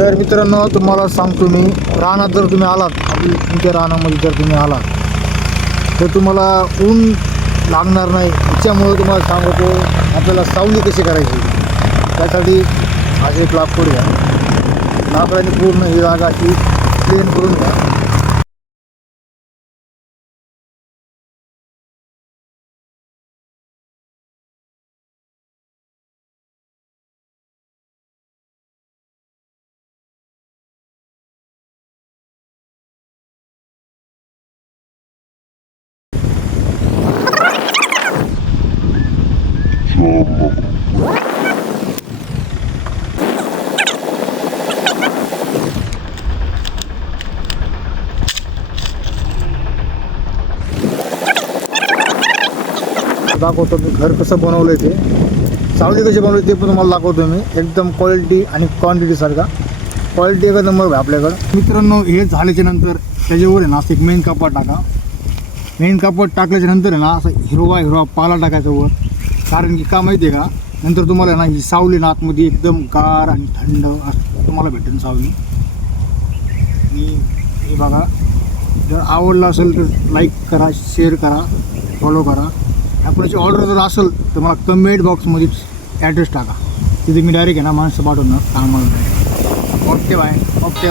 तर मित्रांनो तुम्हाला सांगतो मी, रानात जर तुम्ही आलात, तुमच्या रानामध्ये जर तुम्ही आलात तर तुम्हाला ऊन लागणार नाही. त्याच्यामुळे तुम्हाला सांगतो आपल्याला सावली कशी करायची. त्यासाठी आज एक लाकूड घ्या, लाकडाने पूर्ण ही जागा अशी क्लीन करून घ्या. दाखवतो मी घर कसं बनवलं आहे ते, सावली कशी बनवली ते पण तुम्हाला दाखवतो मी. एकदम क्वालिटी आणि क्वांटिटीसारखा क्वालिटी एक नंबर आहे आपल्याकडं. मित्रांनो हे झाल्याच्या नंतर त्याच्यावर आहे ना असं एक मेन कापड टाका. मेन कापड टाकल्याच्या नंतर आहे ना असं हिरवा पाला टाकायचा वर. कारण की का माहिती आहे का, नंतर तुम्हाला ना ही सावली ना आतमध्ये एकदम गार आणि थंड असं तुम्हाला भेटेल सावली. आणि हे बघा, जर आवडलं असेल तर लाईक करा, शेअर करा, फॉलो करा. आपल्याची ऑर्डर जर असेल तर मला कमेंट बॉक्समध्येच ॲड्रेस टाका, तिथे मी डायरेक्ट आहे ना माणसं पाठवणार कामाला. Okay bye. ओके.